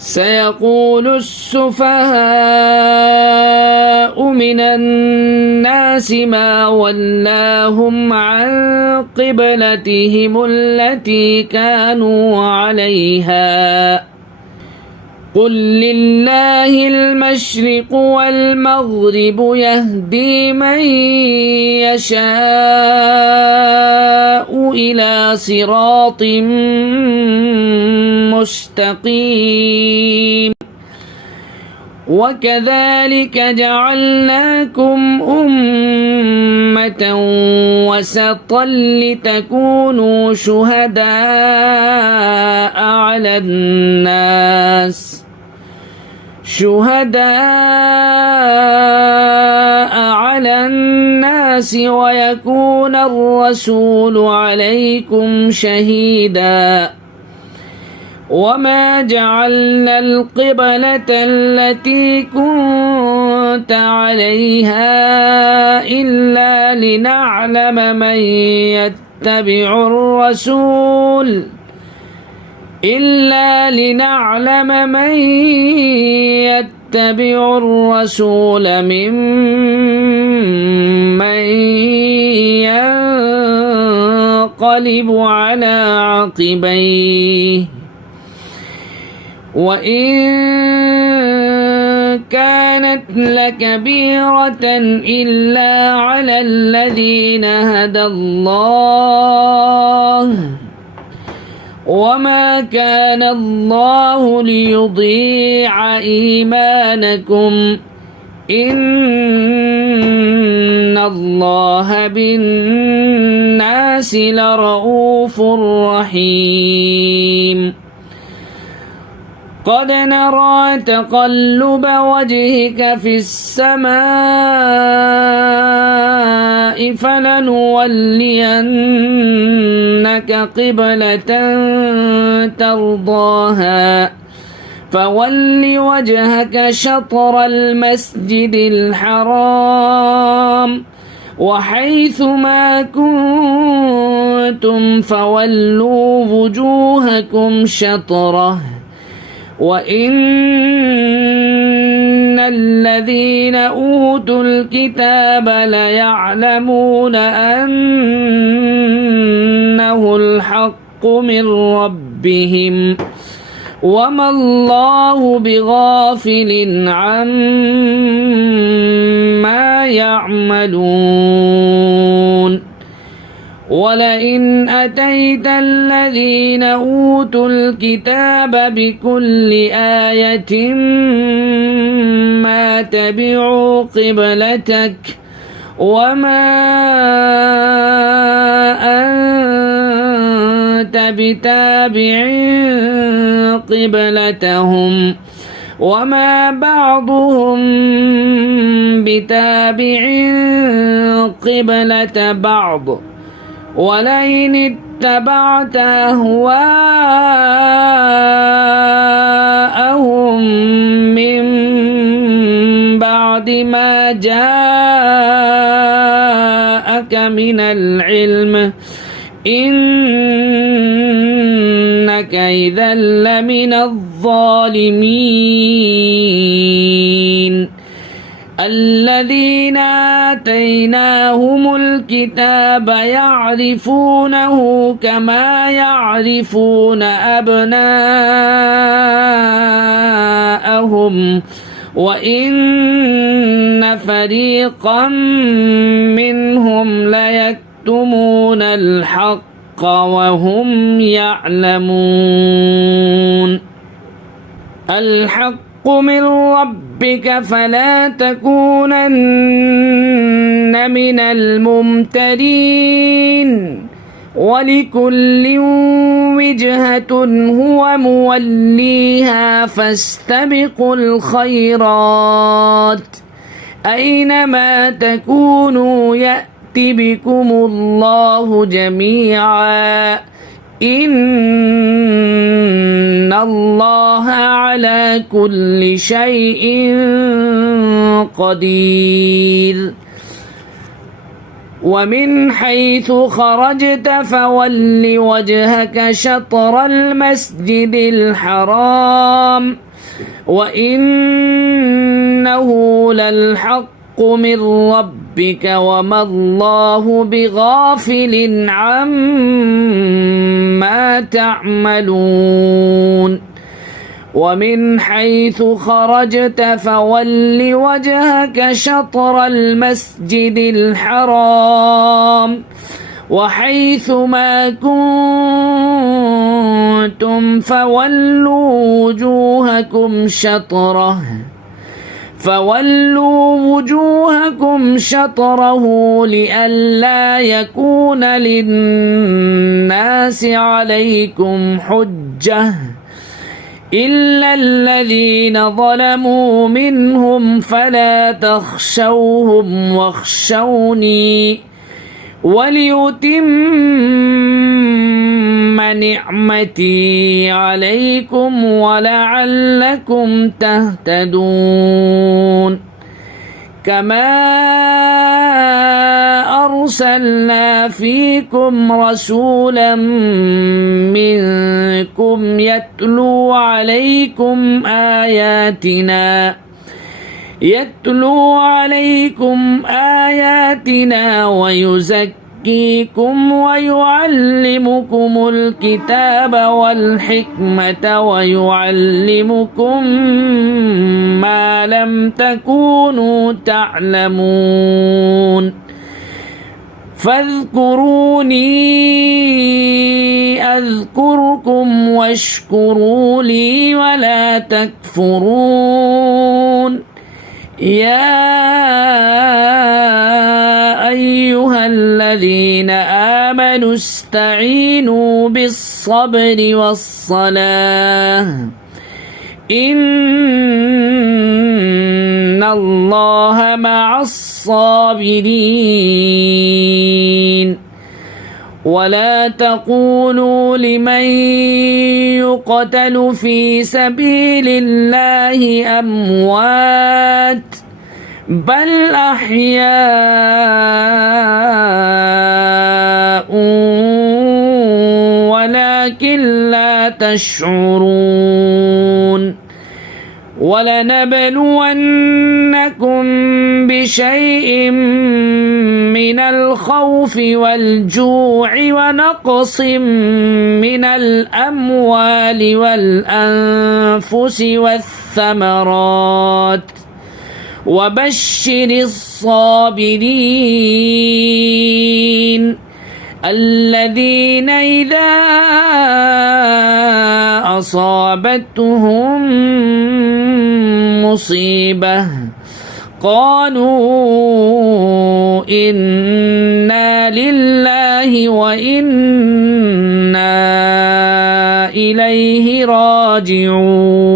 سيقول السفهاء من الناس ما ولاهم عن قبلتهم التي كانوا عليها قل لله المشرق والمغرب يهدي من يشاء إلى صراط مستقيم وكذلك جعلناكم أمة وسطا لتكونوا شهداء على الناس ويكون الرسول عليكم شهيدا وما جعلنا القبلة التي كنت عليها إلا لنعلم من يتبع الرسول ممن ينقلب على عقبيه وإن كانت لكبيرة إلا على الذين هدى الله وما كان الله ليضيع إيمانكم إن الله بالناس لرؤوف رحيم قد نرى تقلب وجهك في السماء فلنولينك قبلة ترضاها فول وجهك شطر المسجد الحرام وحيث ما كنتم فولوا وجوهكم شطره وإن الذين أوتوا الكتاب ليعلمون أنه الحق من ربهم وما الله بغافل عما يعملون ولئن أتيت الذين أوتوا الكتاب بكل آية ما تبعوا قبلتك وما أنت بتابع قبلتهم وما بعضهم بتابع قبلة بعض ولئن اتبعت أهواءهم من بعد ما جاءك من العلم إنك إذا لمن الظالمين الذين آتيناهم الكتاب يعرفونه كما يعرفون أبناءهم وإن فريقا منهم ليكتمون الحق وهم يعلمون الحق من ربك فلا تكونن من الممترين ولكل وجهة هو موليها فاستبقوا الخيرات أينما تكونوا يأت بكم الله جميعا إن الله على كل شيء قدير ومن حيث خرجت فول وجهك شطر المسجد الحرام وإنه للحق من ربك وما الله بغافل عما تعملون ومن حيث خرجت فول وجهك شطر المسجد الحرام وحيث ما كنتم فولوا وجوهكم شطره لئلا يكون للناس عليكم حجة إلا الذين ظلموا منهم فلا تخشوهم واخشوني وليتم نعمتي عليكم ولعلكم تهتدون كما أرسلنا فيكم رسولا منكم يتلو عليكم آياتنا ويزكيكم ويعلمكم الكتاب والحكمة ويعلمكم ما لم تكونوا تعلمون فاذكروني أذكركم واشكروا لي ولا تكفرون يا أيها الذين آمنوا استعينوا بالصبر والصلاة إن الله مع الصابرين ولا تقولوا لمن يقتل في سبيل الله أموات بل أحياء ولكن لا تشعرون ولنبلونكم بشيء من الخوف والجوع ونقص من الأموال والأنفس والثمرات وبشر الصابرين الذين إذا أصابتهم مصيبة قالوا إنا لله وإنا إليه راجعون